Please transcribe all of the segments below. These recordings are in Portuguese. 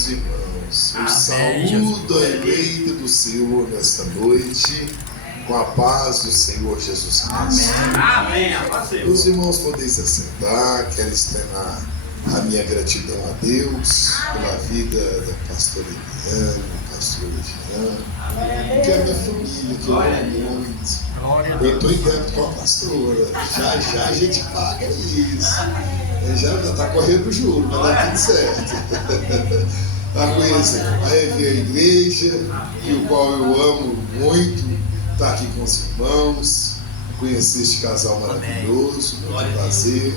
Amados irmãos, eu saúdo a eleita do Senhor nesta noite, com a paz do Senhor Jesus Cristo. Amém. Os irmãos podem se assentar, quero externar a minha gratidão a Deus pela vida da pastora Eliane, do pastor Jean, que é a minha família, que eu amo muito. Eu estou em débito com a pastora, já a gente paga isso. Já está correndo o juro, mas dá tudo certo. A conhecer a igreja, e o qual eu amo muito, estar aqui com os irmãos, conhecer este casal maravilhoso, muito prazer.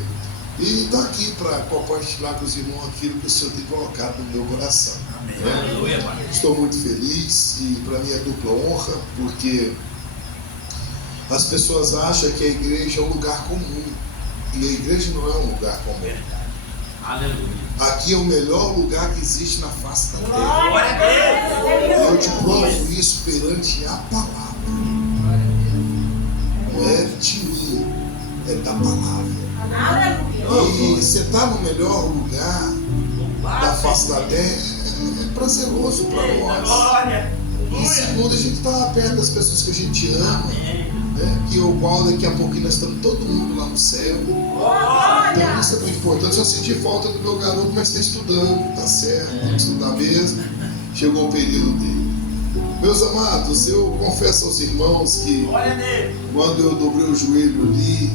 E estar aqui para compartilhar com os irmãos aquilo que o Senhor tem colocado no meu coração. Né? Estou muito feliz e para mim é dupla honra, porque as pessoas acham que a igreja é um lugar comum. E a igreja não é um lugar comum. Aleluia. Aqui é o melhor lugar que existe na face da terra. Glória a Deus. Eu te provo isso perante a palavra. Não é de mim, é da palavra. E você está no melhor lugar da face da terra, é prazeroso para nós. E segundo, a gente está perto das pessoas que a gente ama, né? Que o qual daqui a pouquinho nós estamos todo mundo lá no céu. Então isso é muito importante. Eu senti falta do meu garoto, mas está estudando, está certo, tem que estudar mesmo. Chegou o período dele. Meus amados, eu confesso aos irmãos que quando eu dobrei o joelho ali,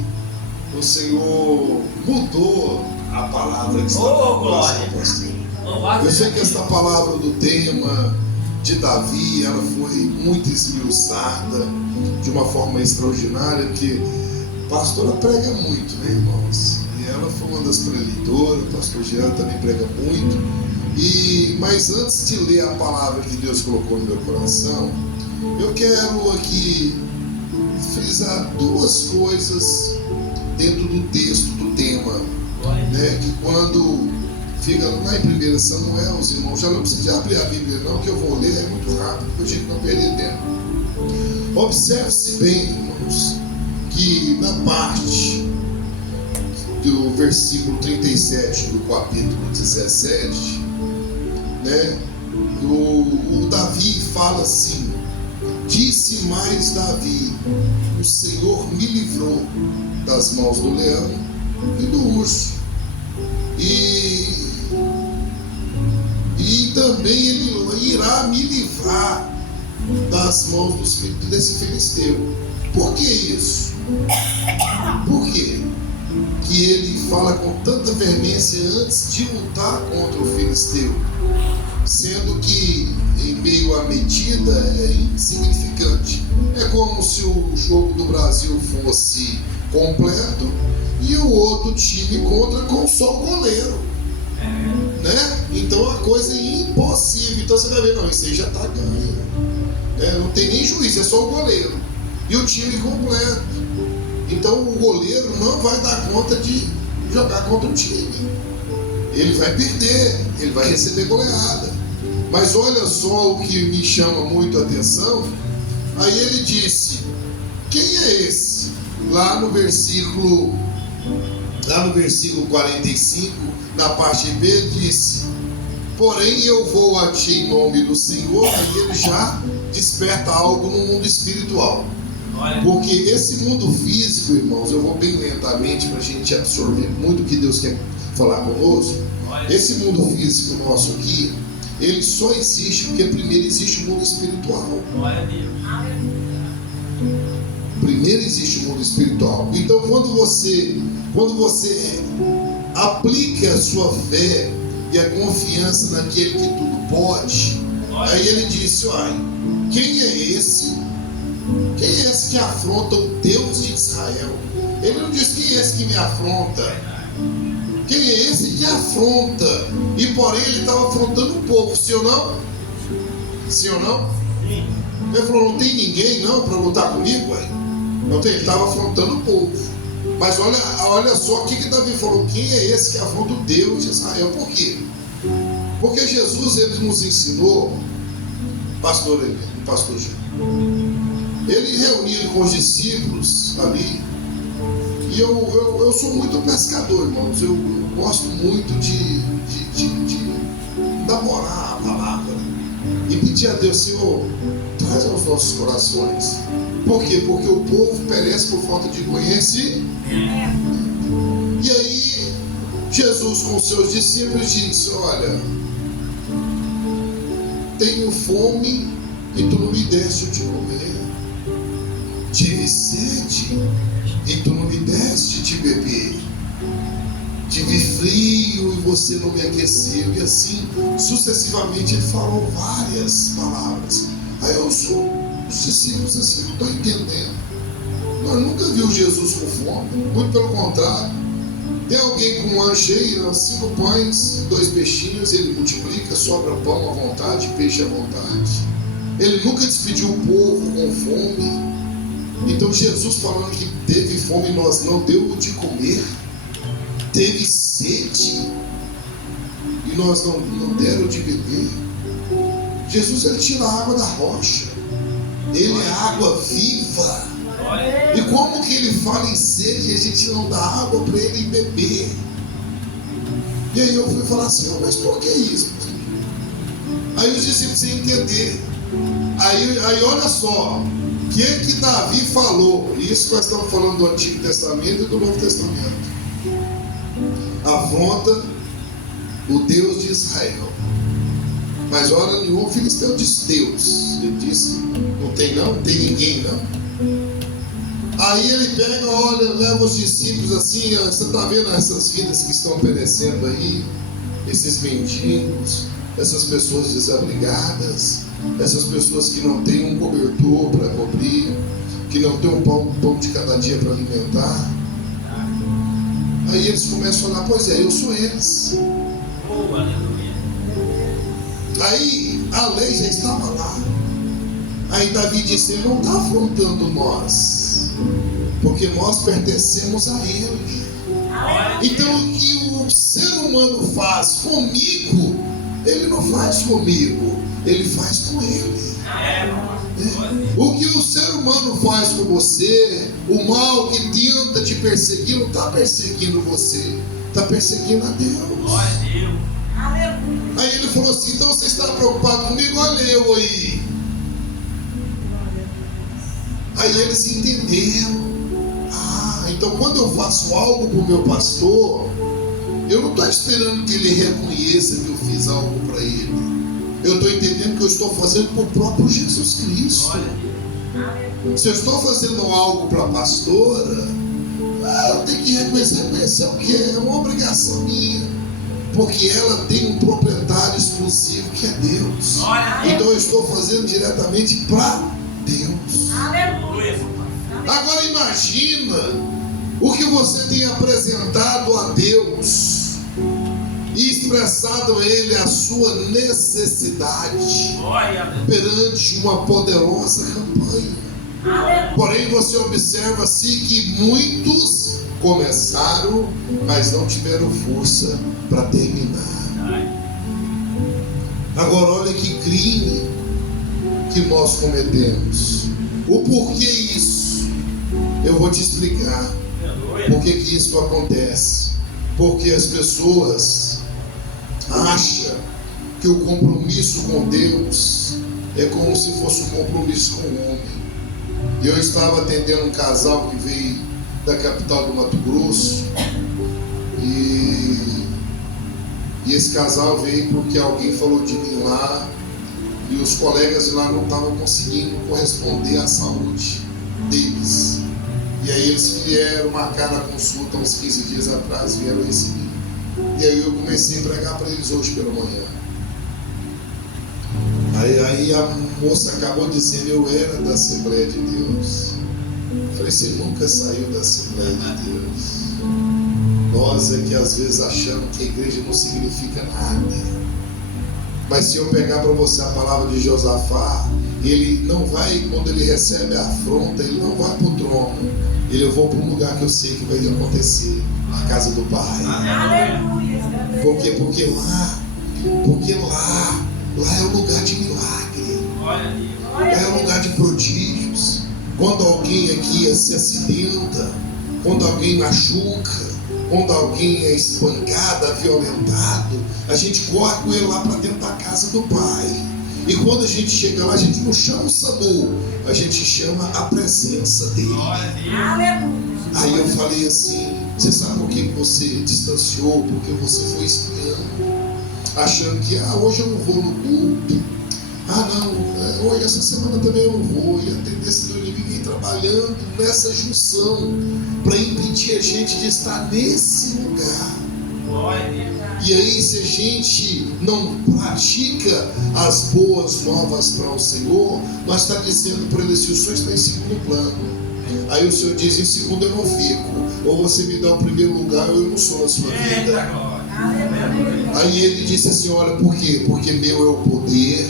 o Senhor mudou a palavra que estava no coração do pastor. Eu sei que essa palavra do tema de Davi, ela foi muito esmiuçada de uma forma extraordinária, porque a pastora prega muito, né, irmãos? E ela foi uma das preleitoras, o pastor Jean também prega muito. Mas antes de ler a palavra que Deus colocou no meu coração, eu quero aqui frisar duas coisas dentro do texto, do tema, né? Que quando fica lá em 1 Samuel, os irmãos já não precisam abrir a Bíblia não, que eu vou ler, é muito rápido, para a gente não perder tempo. Observe-se bem, irmãos, que na parte do versículo 37 do capítulo 17, né, o Davi fala assim: disse mais Davi, o Senhor me livrou das mãos do leão e do urso, e também ele irá me livrar das mãos desse filisteu. Por que isso? Por quê? Que ele fala com tanta veemência antes de lutar contra o filisteu, sendo que em meio à medida é insignificante. É como se o jogo do Brasil fosse completo e o outro time contra com só o goleiro, né? Então a coisa é impossível. Então você vai ver, não, isso aí já está ganho, né? Não tem nem juiz, é só o goleiro e o time completo. Então o goleiro não vai dar conta de jogar contra o time, ele vai perder, ele vai receber goleada. Mas olha só o que me chama muito a atenção. Aí ele disse: quem é esse? Lá no versículo 45, na parte B, disse: porém eu vou a ti em nome do Senhor. Aí ele já desperta algo no mundo espiritual. Porque esse mundo físico, irmãos, eu vou bem lentamente para a gente absorver muito o que Deus quer falar conosco. Esse mundo físico nosso aqui, ele só existe porque primeiro existe o mundo espiritual. Primeiro existe o mundo espiritual. Então quando você aplica a sua fé e a confiança naquele que tudo pode, aí ele disse: olha, quem é esse? Quem é esse que afronta o Deus de Israel? Ele não diz: quem é esse que me afronta? Quem é esse que afronta? E porém ele estava afrontando o povo, sim ou não? Sim ou não? Sim. Ele falou: não tem ninguém não para lutar comigo? Ué? Não tem, ele estava afrontando o povo. Mas olha só o que Davi falou: quem é esse que afronta o Deus de Israel? Por quê? Porque Jesus, ele nos ensinou, pastor Jean, ele reunido com os discípulos ali, e eu sou muito pescador, irmãos. Eu gosto muito de namorar a palavra e pedir a Deus: Senhor, traz aos nossos corações. Por quê? Porque o povo perece por falta de conhecimento. E aí Jesus com seus discípulos disse: olha, tenho fome e tu não me deste de comer. Tive sede e tu não me deste de beber. Tive frio e você não me aqueceu. E assim sucessivamente ele falou várias palavras. Aí os discípulos assim: não estou entendendo. Nós nunca vimos Jesus com fome. Muito pelo contrário. Tem alguém com um lanche aí, 5 pães, 2 peixinhos, ele multiplica, sobra pão à vontade, peixe à vontade. Ele nunca despediu o povo com fome. Então Jesus falando que teve fome e nós não deu de comer, teve sede e nós não deram de beber. Jesus, ele tira a água da rocha, ele é água viva. E como que ele fala em sede e a gente não dá água para ele beber? E aí eu fui falar assim: mas por que isso? Aí os discípulos sem entender. Aí olha só, o que Davi falou? Isso nós estamos falando do Antigo Testamento e do Novo Testamento. Afronta o Deus de Israel. Mas hora nenhuma o filisteu disse Deus. Ele disse: não tem ninguém não. Aí ele pega, olha, leva os discípulos assim: você está vendo essas vidas que estão perecendo aí? Esses mendigos, essas pessoas desabrigadas, essas pessoas que não têm um cobertor para cobrir, que não têm um pão de cada dia para alimentar. Aí eles começam a olhar: pois é, eu sou eles. Aí a lei já estava lá. Aí Davi disse: ele não está afrontando nós, porque nós pertencemos a ele. Então o que o ser humano faz comigo, ele não faz comigo, ele faz com ele. O que o ser humano faz com você, o mal que tenta te perseguir, não está perseguindo você, está perseguindo a Deus. Aí ele falou assim: então você está preocupado comigo? Olha eu aí. Aí eles entenderam. Então quando eu faço algo para o meu pastor, eu não estou esperando que ele reconheça que eu fiz algo para ele. Eu estou entendendo que eu estou fazendo para o próprio Jesus Cristo. Se eu estou fazendo algo para a pastora, eu tenho que reconhecer o que é uma obrigação minha, porque ela tem um proprietário exclusivo que é Deus. Então eu estou fazendo diretamente para Deus. Agora imagina o que você tem apresentado a Deus e expressado a Ele a sua necessidade perante uma poderosa campanha. Porém você observa assim que muitos começaram, mas não tiveram força para terminar. Agora olha que crime que nós cometemos. O porquê isso? Eu vou te explicar. Por que isso acontece? Porque as pessoas acham que o compromisso com Deus é como se fosse um compromisso com o homem. Eu estava atendendo um casal que veio da capital do Mato Grosso e esse casal veio porque alguém falou de mim lá e os colegas de lá não estavam conseguindo corresponder à saúde deles. E aí eles vieram marcar a consulta uns 15 dias atrás, vieram receber. E aí eu comecei a pregar para eles hoje pela manhã. Aí a moça acabou dizendo: eu era da Assembleia de Deus. Eu falei: você nunca saiu da Assembleia de Deus. Nós é que às vezes achamos que a igreja não significa nada. Mas se eu pegar para você a palavra de Josafá, ele não vai, quando ele recebe a afronta, ele não vai para o trono. Eu vou para um lugar que eu sei que vai acontecer, a casa do Pai. Por quê? Porque lá é o lugar de milagre. Lá é o lugar de prodígios. Quando alguém aqui se acidenta, quando alguém machuca, quando alguém é espancado, violentado, a gente corre com ele lá para dentro da casa do Pai. E quando a gente chega lá, a gente não chama o SAMU, a gente chama a presença dele. Aí eu falei assim: você sabe por que você distanciou? Porque você foi esfriando, achando que hoje eu não vou no culto, não, hoje essa semana também eu não vou. E a tendência do inimigo vem trabalhando nessa junção para impedir a gente de estar nesse lugar. E aí, se a gente não pratica as boas novas para o Senhor, nós está dizendo para ele assim: o Senhor está em segundo plano. Aí o Senhor diz: em segundo eu não fico, ou você me dá o primeiro lugar ou eu não sou a sua vida. Aí ele disse assim: olha, por quê? Porque meu é o poder,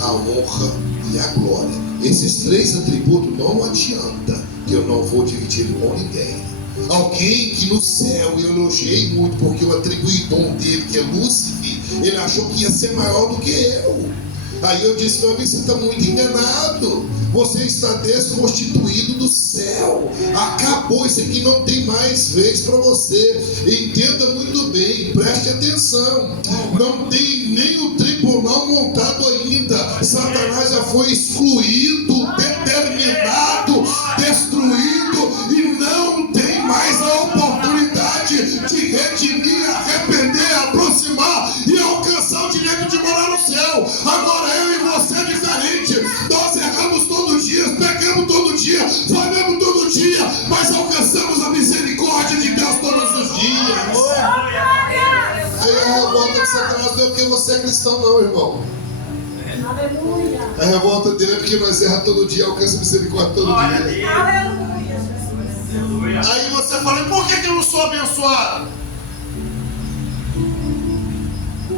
a honra e a glória. Esses três atributos não adianta, que eu não vou dividir com ninguém. Alguém que no céu eu elogiei muito, porque eu atribuí dom dele, que é Lúcifer, ele achou que ia ser maior do que eu. Aí eu disse: meu amigo, você está muito enganado. Você está desconstituído do céu. Acabou, isso aqui não tem mais vez para você. Entenda muito bem, preste atenção. Não tem nem o tribunal montado ainda. Satanás já foi excluído, determinado, destruído, e não tem mais a oportunidade de redimir, arrepender, aproximar e alcançar o direito de morar no céu. Agora eu e você é diferente. Nós erramos todo dia, pecamos todo dia, falhamos todo dia, mas alcançamos a misericórdia de Deus todos os dias. Aí a revolta de Satanás não é porque você é cristão, não, irmão. A revolta dele é porque nós erramos todo dia, alcança a misericórdia todo dia. Aí você fala: por que eu não sou abençoado?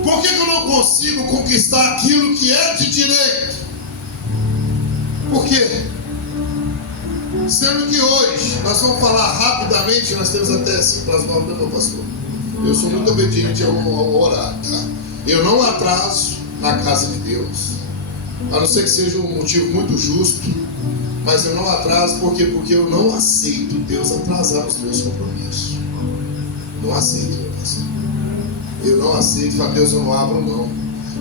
Por que eu não consigo conquistar aquilo que é de direito? Por quê? Sendo que hoje, nós vamos falar rapidamente, nós temos até 5 para as 9, né, meu pastor? Eu sou muito obediente ao horário, tá? Eu não atraso na casa de Deus, a não ser que seja um motivo muito justo, mas eu não atraso porque eu não aceito Deus atrasar os meus compromissos. Não aceito, meu pastor. Eu não aceito, fala: Deus, eu não abro não,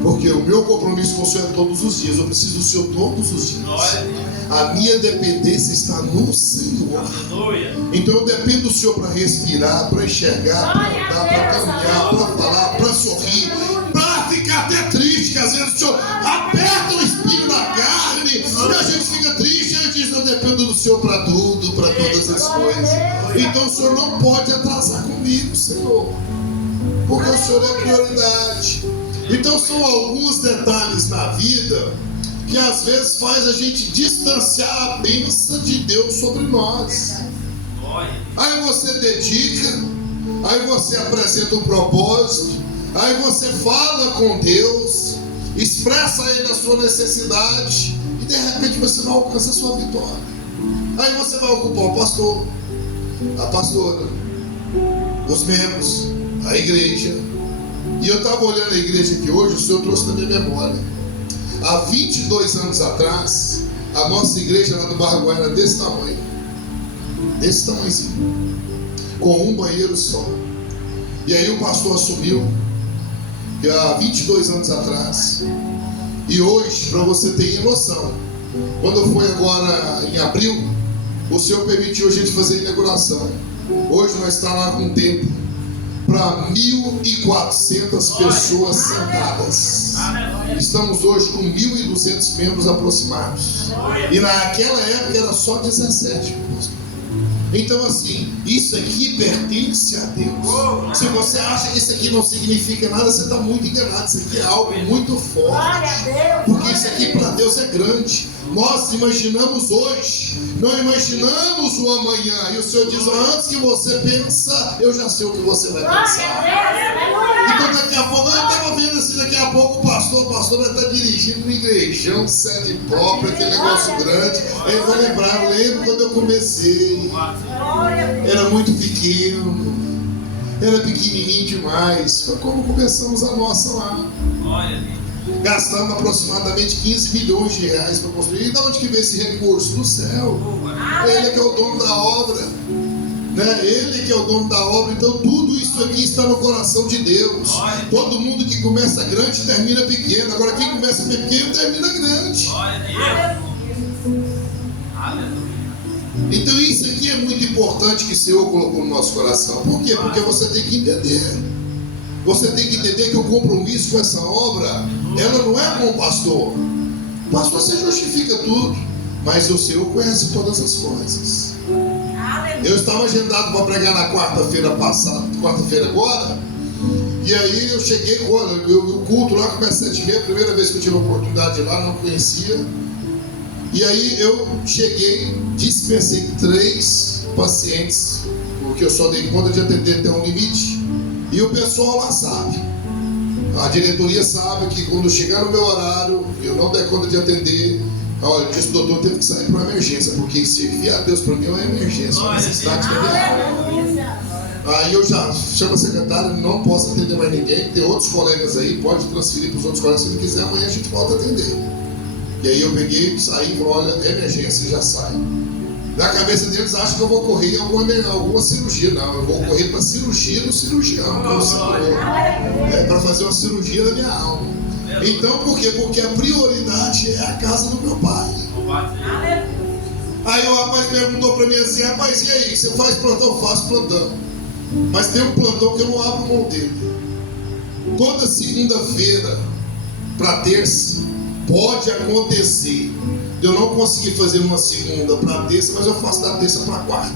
porque o meu compromisso com o Senhor é todos os dias. Eu preciso do Senhor todos os dias. A minha dependência está no Senhor. Então eu dependo do Senhor para respirar, para enxergar, para andar, para caminhar, para falar, para sorrir, para ficar até triste, que às vezes o Senhor aperta o espinho na carne e a gente fica triste. E a gente diz: eu dependo do Senhor para tudo, para todas as coisas. Então o Senhor não pode atrasar comigo, Senhor, porque o Senhor é prioridade. Então são alguns detalhes na vida que às vezes faz a gente distanciar a bênção de Deus sobre nós. Aí você dedica, aí você apresenta um propósito, aí você fala com Deus, expressa a Ele a sua necessidade, e de repente você não alcança a sua vitória. Aí você vai ocupar o pastor, a pastora, os membros, a igreja. E eu estava olhando a igreja aqui hoje, o Senhor trouxe na minha memória. Há 22 anos atrás, a nossa igreja lá do Barra era desse tamanho. Desse tamanhozinho. Com um banheiro só. E aí o pastor assumiu, há 22 anos atrás. E hoje, para você ter noção, quando foi agora em abril, o Senhor permitiu a gente fazer a inauguração. Hoje nós estamos lá com tempo para 1.400 pessoas sentadas. Estamos hoje com 1.200 membros aproximados. E naquela época era só 17. Então assim, isso aqui pertence a Deus. Se você acha que isso aqui não significa nada, você está muito enganado. Isso aqui é algo muito forte, porque isso aqui para Deus é grande. Nós imaginamos hoje, não imaginamos o amanhã. E o Senhor diz: antes que você pensa, eu já sei o que você vai pensar. Então daqui a pouco, eu estava vendo assim, daqui a pouco o pastor vai estar dirigindo um igrejão, sede própria, aquele negócio grande. Eu vou lembrar, lembro quando eu comecei. Era muito pequeno, era pequenininho demais. Foi como começamos a nossa lá. Gastamos aproximadamente 15 milhões de reais para construir. E de onde que veio esse recurso? Do céu. Ele é que é o dono da obra. né? Ele que é o dono da obra. Então tudo isso aqui está no coração de Deus. Todo mundo que começa grande termina pequeno. Agora quem começa pequeno termina grande. Então isso aqui é muito importante que o Senhor colocou no nosso coração. Por quê? Porque você tem que entender. Você tem que entender que o compromisso com essa obra, ela não é com o pastor. O pastor você justifica tudo, mas o Senhor conhece todas as coisas. Eu estava agendado para pregar na quarta-feira passada, quarta-feira agora, e aí eu cheguei, olha, o culto lá começa às 7h30, a primeira vez que eu tive a oportunidade de ir lá, não conhecia. E aí eu cheguei, dispensei 3 pacientes, porque eu só dei conta de atender até um limite. E o pessoal lá sabe, a diretoria sabe que quando chegar no meu horário, eu não der conta de atender. Olha, disse o doutor teve que sair para uma emergência, porque servir a Deus para mim é uma emergência, uma necessidade da minha alma. Aí eu já chamo a secretária, não posso atender mais ninguém, tem outros colegas aí, pode transferir para os outros colegas se ele quiser, amanhã a gente volta a atender. E aí eu peguei, saí e falei, olha, é emergência, já sai. Na cabeça deles acham que eu vou correr em alguma cirurgia. Não, eu vou correr para cirurgia no cirurgião, para fazer uma cirurgia da minha alma. Então por quê? Porque a prioridade é a casa do meu pai. Aí o rapaz perguntou para mim assim, rapaz, e aí, você faz plantão? Eu faço plantão. Mas tem um plantão que eu não abro mão dele. Toda segunda-feira para terça, pode acontecer eu não consegui fazer uma segunda para terça, mas eu faço da terça para quarta.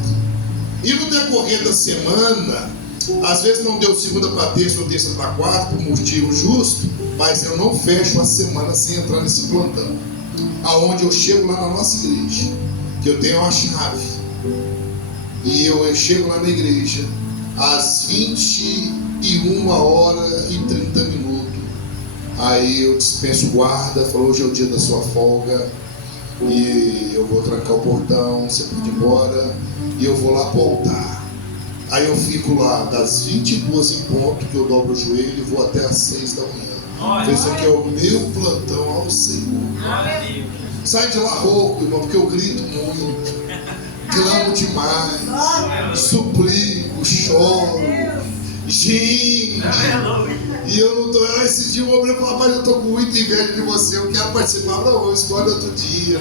E no decorrer da semana, às vezes não deu segunda para terça ou terça para quarta, por motivo justo, mas eu não fecho a semana sem entrar nesse plantão. Aonde eu chego lá na nossa igreja, que eu tenho uma chave, e eu chego lá na igreja às 21h30. Aí eu dispenso o guarda, falo, hoje é o dia da sua folga, e eu vou trancar o portão, você pode ir embora, e eu vou lá para o altar. Aí eu fico lá das 22 em ponto, que eu dobro o joelho e vou até às 6 da manhã. Então isso aqui é o meu plantão ao Senhor. Sai de lá rouco, irmão, porque eu grito muito, clamo demais, suplico, choro, gente. E eu não tô. Esse dia o homem falou, rapaz, eu tô com muita inveja de você, eu quero participar. Não, escolhe outro dia,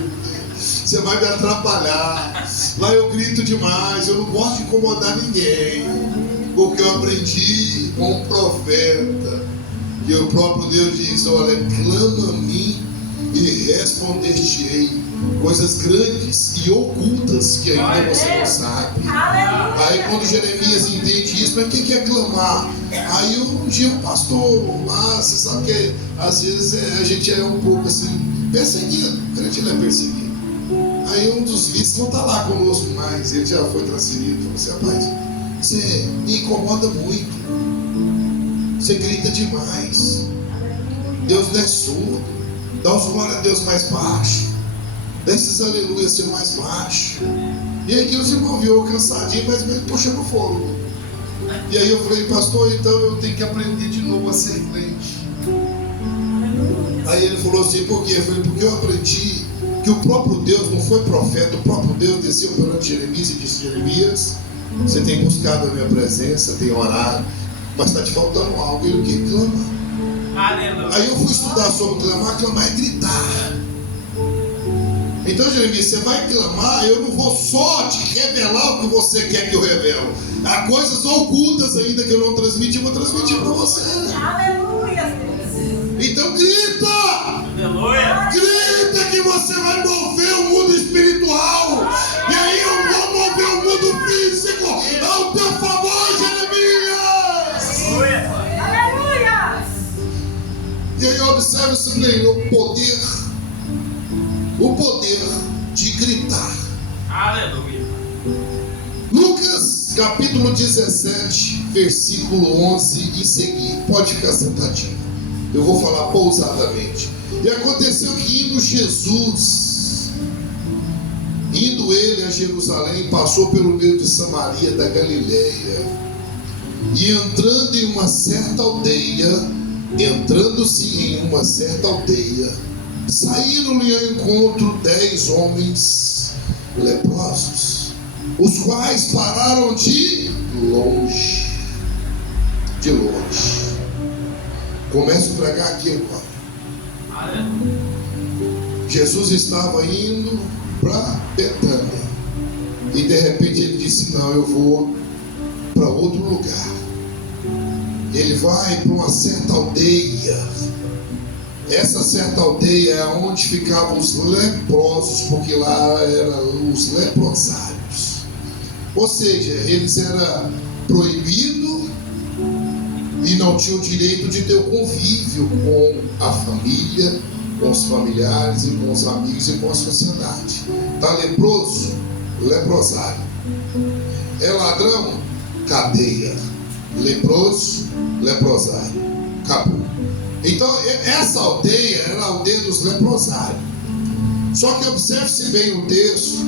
você vai me atrapalhar. Lá eu grito demais, eu não gosto de incomodar ninguém, porque eu aprendi com um profeta, que o próprio Deus diz, olha, clama a mim e responder-te-ei coisas grandes e ocultas que ainda você não sabe. Aí quando Jeremias entende isso, mas o que é clamar? Aí um dia o pastor, você sabe que às vezes a gente é um pouco assim, perseguido, a gente não é perseguido. Aí um dos vices não está lá conosco mais, ele já foi transferido. Falou assim, rapaz, você me incomoda muito, você grita demais, Deus não é surdo, dá os glória a Deus mais baixo, desses aleluia ser mais baixo. E aí que os irmãos viram cansadinho, mas mesmo puxando fogo. E aí eu falei, pastor, então eu tenho que aprender de novo a ser crente. Aí ele falou assim, por quê? Eu falei, porque eu aprendi que o próprio Deus não foi profeta, o próprio Deus desceu perante Jeremias e disse, Jeremias, você tem buscado a minha presença, tem orado, mas está te faltando algo. Ele o que? Clama. Aí eu fui estudar sobre clamar. Clamar é gritar. Então, Jeremias, você vai clamar, eu não vou só te revelar o que você quer que eu revelo. Há coisas ocultas ainda que eu não transmiti, eu vou transmitir para você. Aleluia. Então grita! Aleluia. Grita que você vai mover o mundo espiritual. E aí eu vou mover o mundo físico ao teu favor, Jeremias! Aleluia. E aí observe isso bem, o poder de gritar. Aleluia. Lucas capítulo 17, versículo 11 e seguir. Pode ficar sentadinho. Eu vou falar pausadamente. E aconteceu que indo ele a Jerusalém, passou pelo meio de Samaria da Galileia. E entrando-se em uma certa aldeia, saíram-lhe ao encontro 10 homens leprosos, os quais pararam de longe. De longe. Começo a pregar aqui agora. Jesus estava indo para Betânia. E de repente ele disse: não, eu vou para outro lugar. Ele vai para uma certa aldeia. Essa certa aldeia é onde ficavam os leprosos, porque lá eram os leprosários. Ou seja, eles eram proibidos e não tinham o direito de ter o convívio com a família, com os familiares e com os amigos e com a sociedade. Está leproso? Leprosário. É ladrão? Cadeia. Leproso? Leprosário. Acabou. Então essa aldeia era a aldeia dos leprosários. Só que observe-se bem o texto,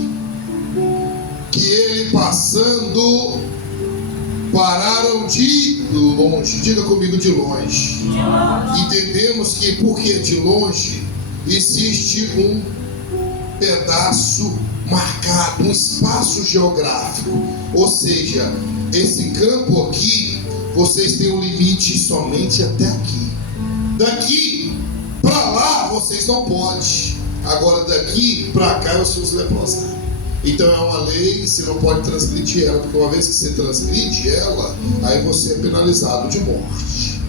que ele passando, pararam de longe. Diga comigo, de longe. Entendemos que porque de longe existe um pedaço marcado, um espaço geográfico. Ou seja, esse campo aqui, vocês têm um limite somente até aqui. Daqui para lá vocês não podem. Agora daqui para cá eu sou os leprosários. Então é uma lei, você não pode transgredir ela, porque uma vez que você transgride ela, aí você é penalizado de morte.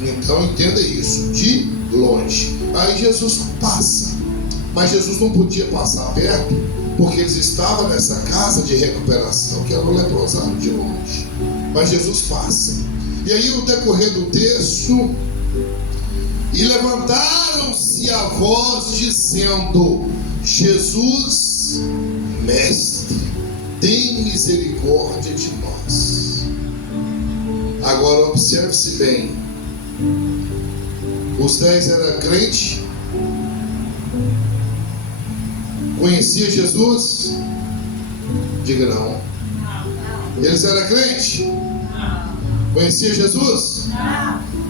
Então entenda isso, de longe. Aí Jesus passa, mas Jesus não podia passar perto, porque eles estavam nessa casa de recuperação, que era o leprosário, de longe. Mas Jesus passa. E aí no decorrer do texto, e levantaram-se a voz dizendo: Jesus, Mestre, tem misericórdia de nós. Agora observe-se bem. Os 10 eram crentes? Conhecia Jesus? Diga não. Eles eram crentes? Conhecia Jesus?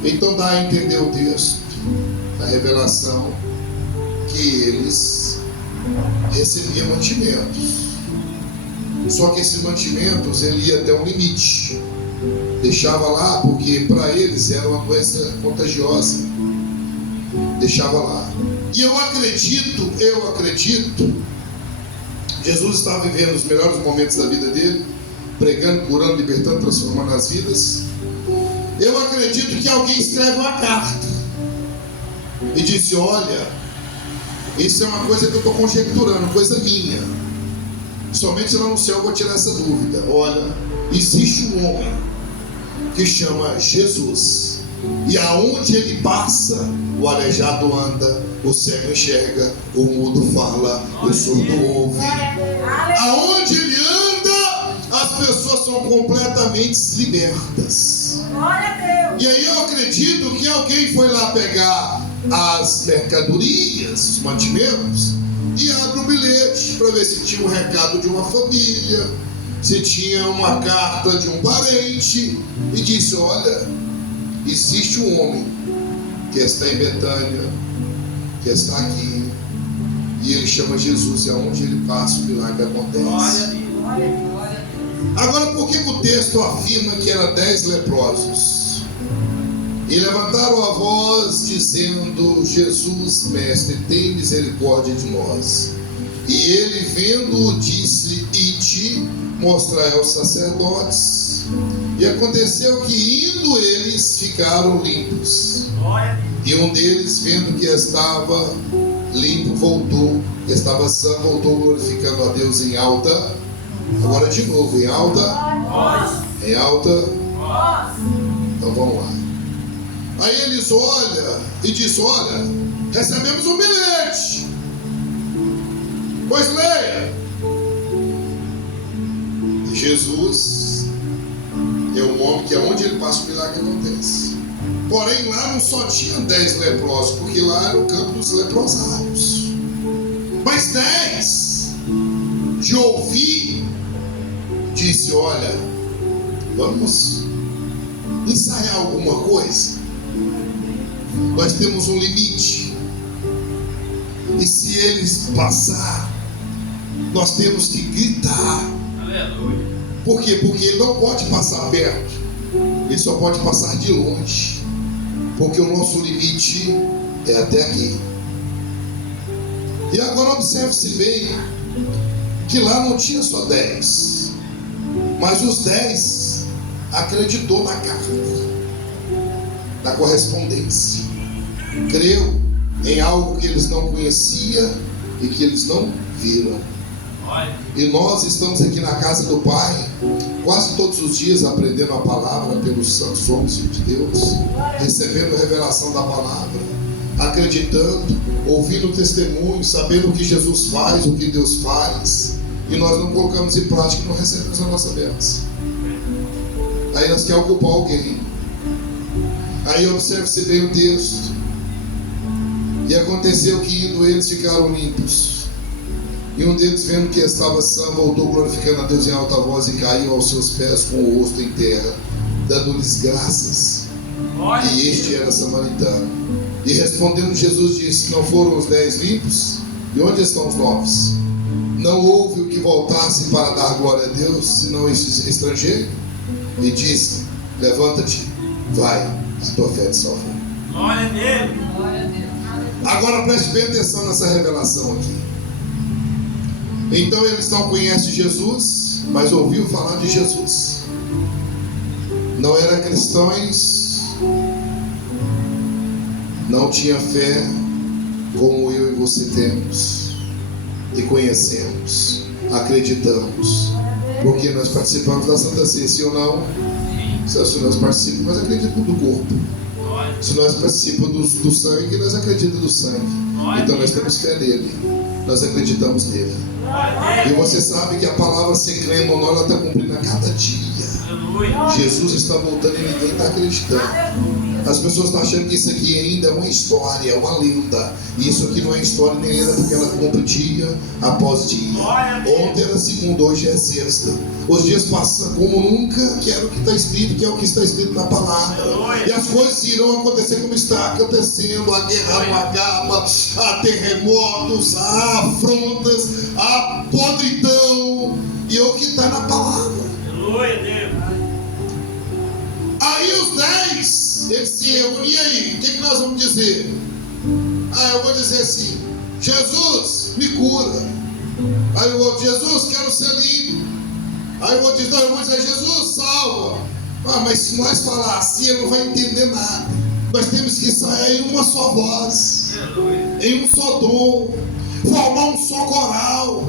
Então dá a entender o texto, a revelação, que eles recebiam mantimentos. Só que esses mantimentos ele ia até um limite. Deixava lá porque para eles era uma doença contagiosa. Deixava lá. E eu acredito, Jesus estava vivendo os melhores momentos da vida dele, pregando, curando, libertando, transformando as vidas. Eu acredito que alguém escreve uma carta e disse: olha, isso é uma coisa que eu estou conjecturando, coisa minha. Somente lá no céu eu vou tirar essa dúvida. Olha, existe um homem que chama Jesus, e aonde ele passa, o aleijado anda, o cego enxerga, o mudo fala, o surdo ouve. Aonde ele anda, as pessoas são completamente libertas. E aí eu acredito que alguém foi lá pegar as mercadorias, os mantimentos, e abre um bilhete para ver se tinha um recado de uma família, se tinha uma carta de um parente, e disse: olha, existe um homem que está em Betânia, que está aqui, e ele chama Jesus, e aonde ele passa o milagre acontece. Agora, por que o texto afirma que eram 10 leprosos? E levantaram a voz dizendo: Jesus, Mestre, tem misericórdia de nós. E ele, vendo-o, disse: ide, mostrai aos sacerdotes. E aconteceu que, indo eles, ficaram limpos. E um deles, vendo que estava limpo, voltou, que estava sã, voltou glorificando a Deus em alta. Agora de novo, em alta. Em alta. Então vamos lá. Aí eles olham e dizem: olha, recebemos um bilhete, pois leia. E Jesus é um homem que aonde ele passa o milagre acontece. Porém lá não só tinha 10 leprosos, porque lá era o campo dos leprosários. Mas 10 de ouvir disse: olha, vamos ensaiar alguma coisa. Nós temos um limite, e se eles passar, nós temos que gritar: Aleluia. Por quê? Porque ele não pode passar perto, ele só pode passar de longe, porque o nosso limite é até aqui. E agora observe-se bem que lá não tinha só 10, mas os 10 acreditou na carta, na correspondência, creu em algo que eles não conheciam e que eles não viram. E nós estamos aqui na casa do Pai quase todos os dias aprendendo a palavra pelos santos homens de Deus, recebendo a revelação da palavra, acreditando, ouvindo o testemunho, sabendo o que Jesus faz, o que Deus faz, e nós não colocamos em prática e não recebemos a nossa bênção. Aí nós queremos ocupar alguém. Aí observe-se bem o texto. E aconteceu que indo eles ficaram limpos. E um deles, vendo que estava sã, voltou glorificando a Deus em alta voz e caiu aos seus pés com o rosto em terra, dando-lhes graças. E este era samaritano. E respondendo Jesus disse: não foram os 10 limpos? E onde estão os 9? Não houve o que voltasse para dar glória a Deus, senão este estrangeiro? E disse: levanta-te, vai, a tua fé te salvou. Glória a Deus. Agora preste bem atenção nessa revelação aqui. Então eles não conhecem Jesus, mas ouviu falar de Jesus. Não eram cristãos, não tinha fé como eu e você temos e conhecemos, acreditamos, porque nós participamos da Santa Ceia, sim ou não? Se nós participamos, nós acreditamos do corpo. Se nós participamos do sangue, nós acreditamos do sangue. Então nós temos fé nele, nós acreditamos nele. E você sabe que a palavra se crendo ou não, ela está cumprindo a cada dia. Jesus está voltando e ninguém está acreditando. As pessoas estão achando que isso aqui ainda é uma história, é uma lenda. E isso aqui não é história nem lenda, porque ela cumpre dia após dia. Ontem era segunda, hoje é sexta. Os dias passam como nunca, que era o que está escrito, que é o que está escrito na palavra. E as coisas irão acontecer como está acontecendo. A guerra não acaba, há terremotos, há afrontas, há podridão. E é o que está na palavra. Aí os 10, eles se reúnem, e aí, o que nós vamos dizer? Eu vou dizer assim: Jesus, me cura. Aí eu vou dizer: Jesus, quero ser limpo. Aí eu vou dizer: Jesus, salva. Mas se nós falar assim, ele não vai entender nada. Nós temos que sair em uma só voz, em um só dom, formar um só coral.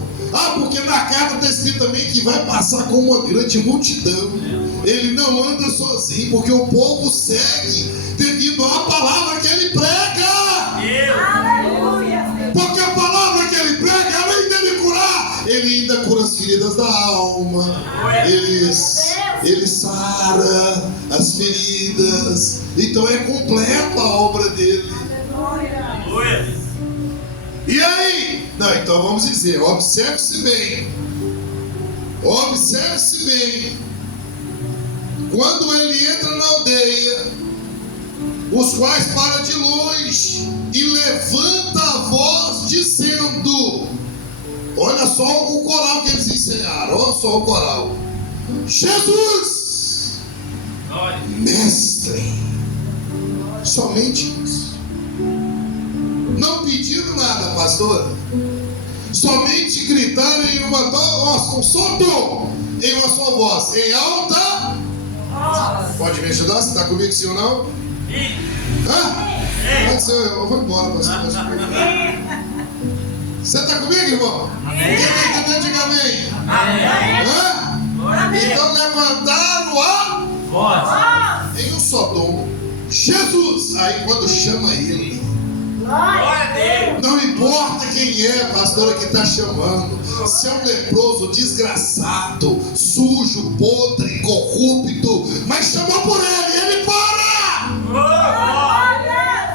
Porque na carta está escrito também que vai passar com uma grande multidão. Ele não anda sozinho, porque o povo segue devido à palavra que ele prega. Aleluia. Porque a palavra que ele prega, além dele curar, ele ainda cura as feridas da alma. Ele sara as feridas. Então é completa a obra dele. Aleluia. E aí? Não, então vamos dizer, observe-se bem. Observe-se bem. Quando ele entra na aldeia, os quais param de longe e levanta a voz dizendo: olha só o coral que eles ensinaram, olha só o coral: Jesus, mestre. Somente isso. Não pediram nada, pastora. Somente gritaram em um só tom, em uma só voz, em alta. Pode me ajudar? Você está comigo, sim ou não? Eu vou embora, pastor. Você está comigo, irmão? Quem está entendendo, diga amém. Então levantaram a voz em um só tom: Jesus. Aí quando chama ele, não importa quem é, pastora, que está chamando. Se é um leproso, desgraçado, sujo, podre, corrupto, mas chamou por ele, ele para.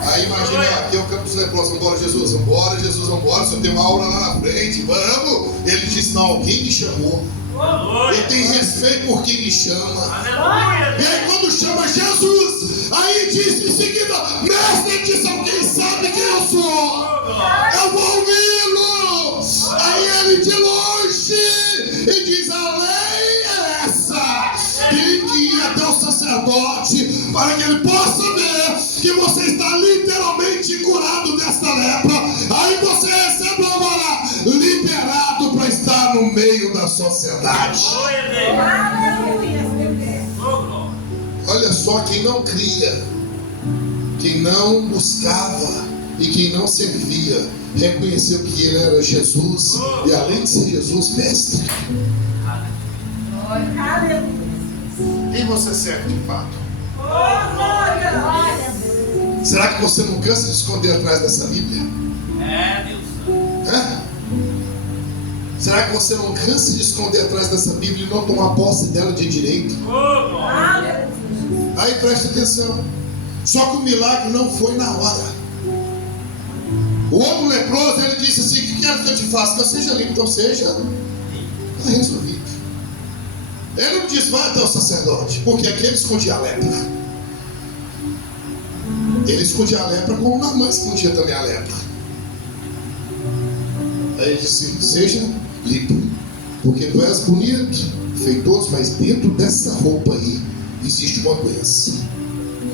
Aí imagina, aqui é o campo dos leprosos. Vambora, Jesus, vambora, Jesus, vambora. Só tem uma aura lá na frente, vamos. Ele diz: não, alguém me chamou. Ele tem respeito por quem me chama. E aí quando chama Jesus, aí diz em seguida: mestre, diz: alguém sabe quem eu sou? Eu vou ouvi-lo. Aí ele de longe e diz: aleluia. para que ele possa ver que você está literalmente curado desta lepra. Aí você recebe agora liberado para estar no meio da sociedade. Olha só, quem não cria, quem não buscava e quem não servia, reconheceu que ele era Jesus e, além de ser Jesus, mestre. Quem você serve de fato? Será que você não cansa de esconder atrás dessa Bíblia? É? Será que você não cansa de esconder atrás dessa Bíblia e não tomar posse dela de direito? Aí preste atenção. Só que o milagre não foi na hora. O outro leproso, ele disse assim: o que quero que eu te faça? Que eu seja limpo. Então seja. Está resolvido. Ele não disse: vai até o sacerdote, porque aqui ele escondia a lepra. Ele escondia a lepra como Naamã escondia também a lepra. Aí ele disse: seja limpo, porque tu és bonito, feitoso, mas dentro dessa roupa aí existe uma doença.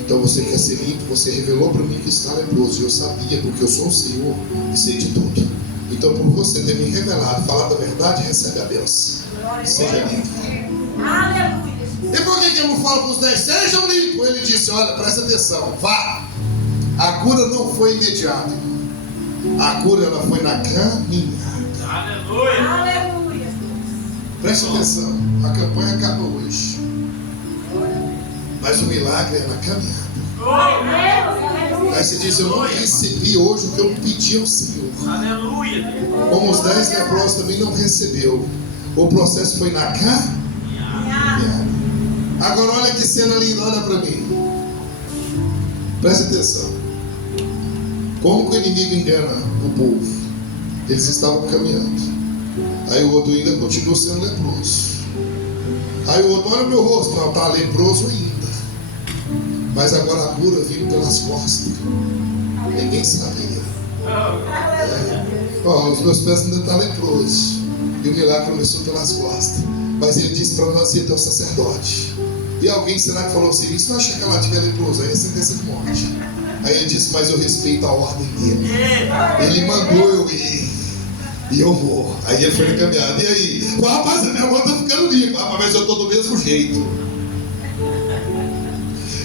Então você quer ser limpo, você revelou para mim que está leproso, e eu sabia, porque eu sou o Senhor e sei de tudo. Então, por você ter me revelado, falar da verdade, recebe a bênção. Seja limpo. E por que eu não falo para os 10? Sejam limpos. Ele disse: olha, presta atenção, vá. A cura não foi imediata. A cura ela foi na caminhada. Aleluia. Preste atenção, a campanha acaba hoje, mas o milagre é na caminhada. Aí você diz: eu não recebi hoje o que eu pedi ao Senhor. Aleluia. Como os 10 leprosos também não recebeu. O processo foi na caminhada. Agora olha que cena linda, olha para mim. Preste atenção. Como que o inimigo engana o povo? Eles estavam caminhando. Aí o outro ainda continuou sendo leproso. Aí o outro: olha o meu rosto. Não, está leproso ainda. Mas agora a cura vindo pelas costas. Ninguém sabia. Os meus pés ainda estão leprosos. E o milagre começou pelas costas. Mas ele disse para nós ir até o sacerdote. E alguém, será que falou assim: se não achar que ela tiver leproso, aí é sentença de morte. Aí ele disse: mas eu respeito a ordem dele. Ele mandou eu ir. E eu vou. Aí ele foi na caminhada. E aí? Rapaz, a minha mão está ficando limpa. Rapaz, mas eu estou do mesmo jeito.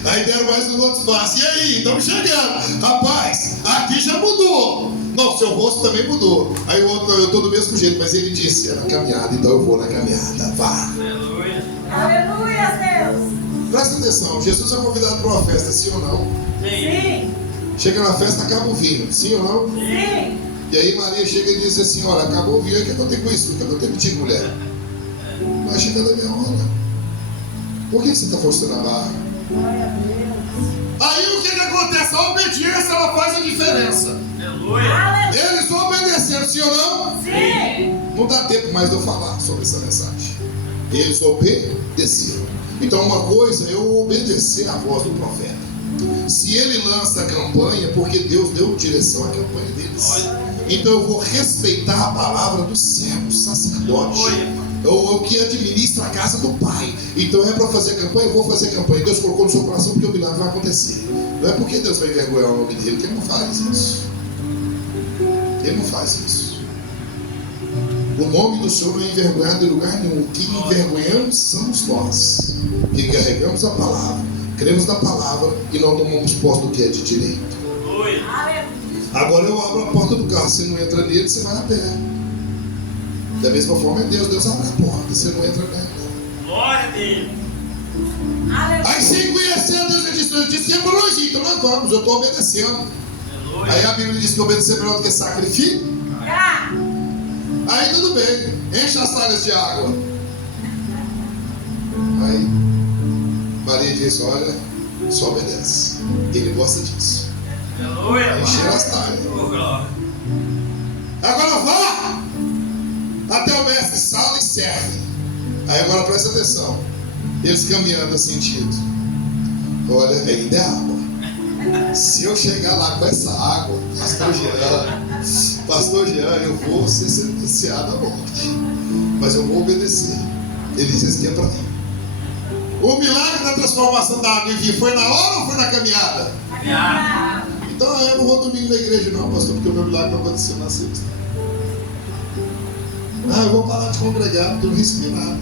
Aí deram mais um outro passo. E aí? Estamos chegando. Rapaz, aqui já mudou. Não, seu rosto também mudou. Aí o outro: eu estou do mesmo jeito. Mas ele disse: é na caminhada, então eu vou na caminhada. Vá. Aleluia, Deus. Presta atenção, Jesus é convidado para uma festa, sim ou não? Sim. Chega na festa, acaba o vinho, sim ou não? Sim. E aí Maria chega e diz assim: olha, acabou o vinho, o que eu tenho com isso? O que eu tenho contigo, mulher? Não é chegando a minha hora. Por que você está forçando a barra? Glória a Deus. Aí o que acontece? A obediência, ela faz a diferença. Aleluia. Eles obedeceram, sim ou não? Sim. Não dá tempo mais de eu falar sobre essa mensagem. Eles obedeceram. Então uma coisa é eu obedecer à voz do profeta. Se ele lança a campanha, porque Deus deu direção à campanha deles. Então eu vou respeitar a palavra do servo, sacerdote, o que administra a casa do Pai. Então é para fazer campanha, eu vou fazer campanha. Deus colocou no seu coração porque o milagre vai acontecer. Não é porque Deus vai envergonhar o nome dele, que ele não faz isso. Ele não faz isso. O nome do Senhor não é envergonhado em lugar nenhum. Quem envergonhamos somos nós, que carregamos a palavra, cremos na palavra e não tomamos posse do que é de direito. Agora eu abro a porta do carro, você não entra nele, você vai a pé. Da mesma forma é Deus abre a porta, você não entra nela. Glória a Deus. Aí sem conhecer Deus, ele disse: é longe, então nós vamos, eu estou obedecendo. Aí a Bíblia diz que obedecer é melhor do que sacrifício. Aí tudo bem, enche as talhas de água. Aí Maria diz: olha, só obedece. Ele gosta disso. Encher as talhas. Agora vá até o mestre, sala e serve. Aí agora presta atenção. Eles caminhando assim, sentido: olha, ainda é água. Se eu chegar lá com essa água, Pastor Jean, eu vou ser sentenciado à morte. Mas eu vou obedecer. Ele diz que é para mim. O milagre da transformação da água em vinho foi na hora ou foi na caminhada? Então eu não vou domingo na igreja não, pastor, porque o meu milagre não aconteceu na sexta. Eu vou parar de congregar porque eu não recebi nada.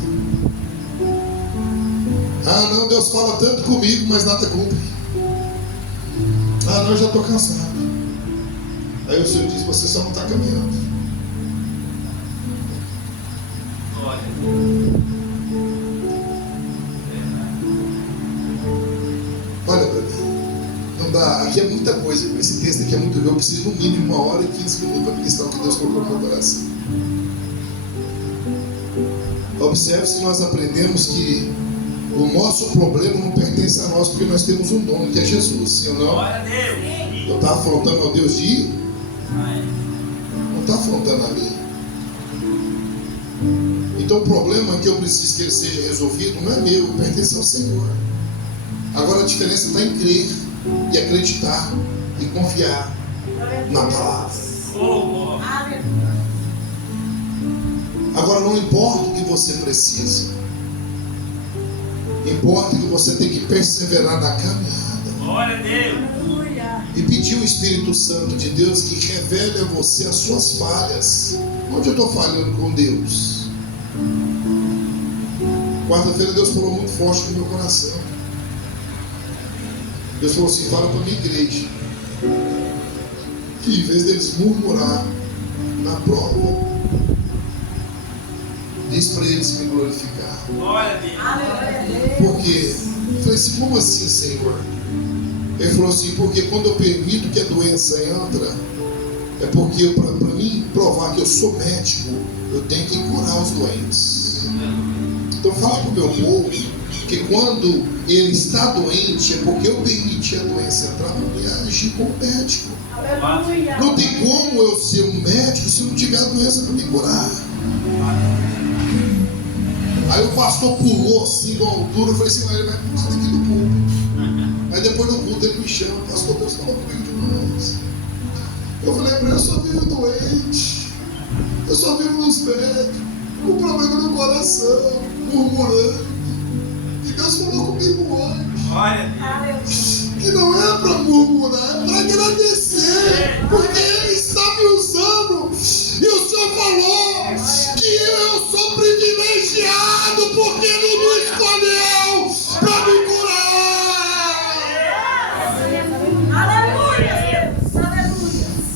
Não, Deus fala tanto comigo, mas nada cumpre. Não, eu já estou cansado. Aí o Senhor diz, você só não está caminhando. Olha para mim. Não dá. Aqui é muita coisa. Esse texto aqui é muito. Eu preciso no mínimo 1 hora e 15 minutos para ministrar o que Deus colocou no meu coração. Observe se nós aprendemos que o nosso problema não pertence a nós, porque nós temos um dono que é Jesus, sim ou não? Glória a Deus. Eu estou afrontando ao Deus de... Não está afrontando a mim. Então o problema que eu preciso que ele seja resolvido não é meu, pertence ao Senhor. Agora a diferença está em crer e acreditar e confiar na palavra. Agora não importa o que você precisa, importa que você tem que perseverar na caminhada. Glória a Deus. E pedir o Espírito Santo de Deus que revele a você as suas falhas. Onde eu estou falhando com Deus? Quarta-feira Deus falou muito forte no meu coração. Deus falou assim, fala para a minha igreja que em vez deles murmurar na prova, diz para eles me glorificar. Glória a Deus. Porque eu falei assim, como assim, Senhor? Ele falou assim, porque quando eu permito que a doença entra, é porque para mim provar que eu sou médico, eu tenho que curar os doentes. Então fala para o meu povo que quando ele está doente é porque eu permiti a doença entrar e agir como médico. Não tem como eu ser um médico se não tiver a doença para me curar. Aí o pastor pulou assim da altura, eu falei assim, mas ele vai pular daqui do púlpito. Aí depois do culto ele me chama, pastor, Deus falou comigo demais. Eu falei para ele, eu só vivo doente, eu só vivo nos médicos, com problema no coração, murmurando. E Deus falou comigo hoje, que não é para murmurar, é para agradecer, porque Ele está me usando. E o Senhor falou que eu sou privilegiado porque Ele me escolheu para me curar.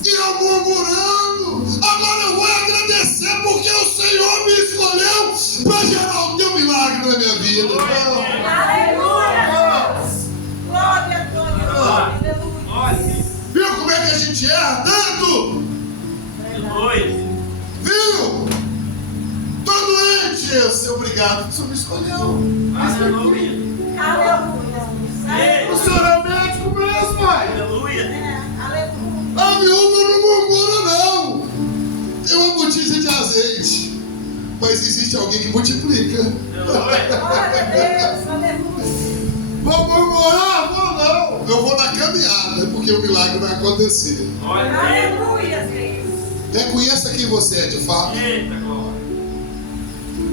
E eu murmurando, agora eu vou agradecer porque o Senhor me escolheu para gerar o teu milagre na minha vida. Viu como é que a gente erra tanto? Viu? Tô doente, eu sei, obrigado, o Senhor me escolheu. Aleluia. O Senhor é médico mesmo, pai. Aleluia. A viúva não murmura, não. Tem uma botija de azeite, mas existe alguém que multiplica. Vou murmurar? Vou não. Eu vou na caminhada, porque o milagre vai acontecer. Reconheça quem você é de fato.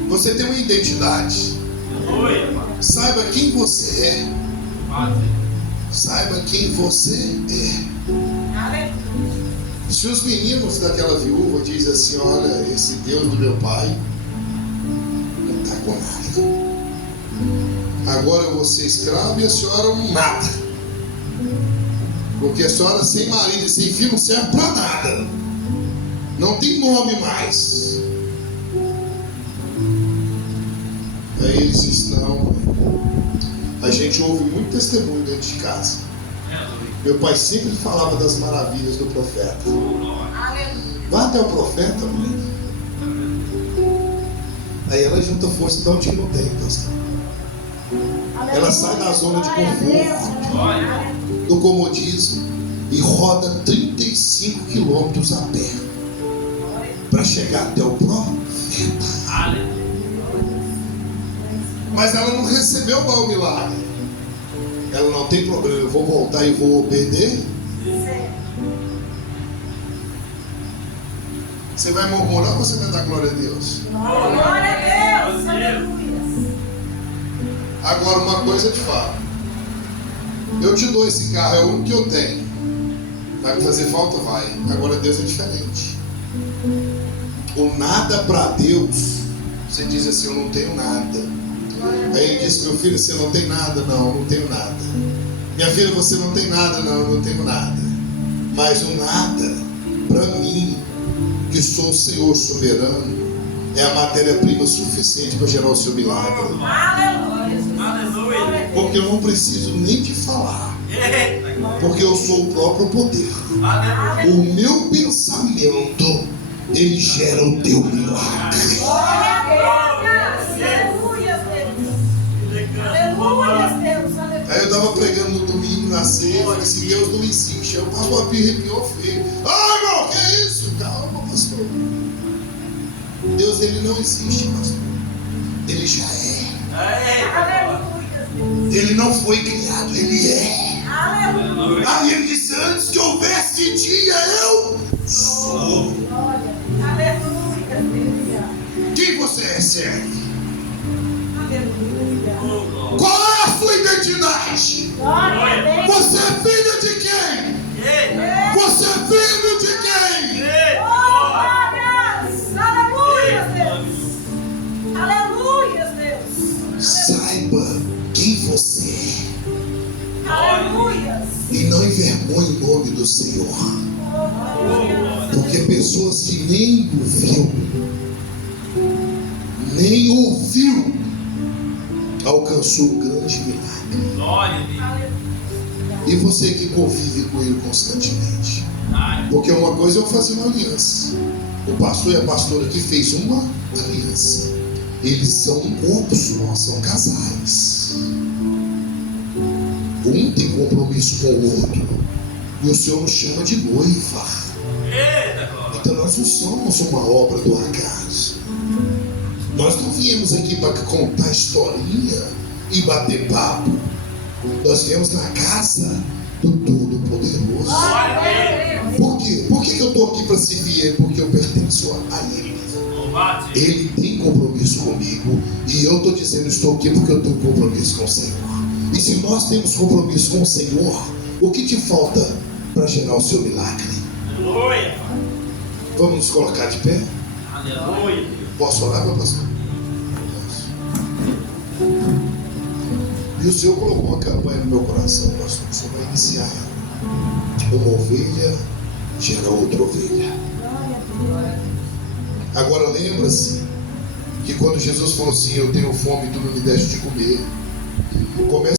Você tem uma identidade. Saiba quem você é. Saiba quem você é. Se os meninos daquela viúva dizem assim, olha, esse Deus do meu pai não está com nada. Agora eu vou ser escravo e a senhora um nada. Porque a senhora sem marido e sem filho não serve para nada. Não tem nome mais. Aí ele disse, não. A gente ouve muito testemunho dentro de casa. Meu pai sempre falava das maravilhas do profeta. Vá até o profeta, mãe. Aí ela junta força de onde não tem, pastor. Ela sai da zona de conforto, do comodismo, e roda 35 quilômetros a pé para chegar até o profeta. Mas ela não recebeu lá o milagre. Ela não tem problema, eu vou voltar e vou obedecer. Você vai murmurar ou você vai dar glória a Deus? Glória a Deus, aleluia. Agora uma coisa eu te falo. Eu te dou esse carro, é o único que eu tenho. Vai me fazer falta? Vai. Agora Deus é diferente. O nada para Deus, você diz assim, eu não tenho nada. Aí ele diz, meu filho, você não tem nada? Não, não tenho nada. Minha filha, você não tem nada? Não, não tenho nada. Mas o nada, para mim, que sou o Senhor soberano, é a matéria-prima suficiente para gerar o seu milagre. Aleluia. Porque eu não preciso nem te falar. Porque eu sou o próprio poder. Aleluia. O meu pensamento, ele gera o teu milagre. Aí eu estava pregando no domingo na ceia, falei assim, Deus não existe. Aí o pastor arrepiou feio. Ai, irmão, que é isso? Calma, pastor. Deus, ele não existe, pastor. Ele já é. Ele não foi criado, ele é. Aí ele disse, antes que houvesse dia, eu sou. Quem você recebe? Qual é a sua identidade? Você é filho de quem? Você é filho de quem? Saiba quem você é. E não envergonhe o nome do Senhor. Porque pessoas que nem ouviu, alcançou um grande milagre. Glória a Deus. E você que convive com ele constantemente. Porque uma coisa é eu fazer uma aliança. O pastor e a pastora que fez uma aliança. Eles são um corpo só, são casais. Um tem compromisso com o outro. E o Senhor nos chama de noiva. Então nós não somos uma obra do acaso. Nós não viemos aqui para contar historinha e bater papo. Nós viemos na casa do Todo-Poderoso. Por quê? Por que eu estou aqui para servir Ele? Porque eu pertenço a Ele. Ele tem compromisso comigo. E eu estou dizendo, estou aqui porque eu tenho compromisso com o Senhor. E se nós temos compromisso com o Senhor, o que te falta para gerar o seu milagre? Aleluia. Vamos nos colocar de pé? Aleluia. Posso orar, meu pastor? Posso. E o Senhor colocou uma campanha no meu coração, pastor. O Senhor vai iniciar ela. Uma ovelha gera outra ovelha. Agora lembra-se que quando Jesus falou assim, eu tenho fome e tu não me deste de comer, começa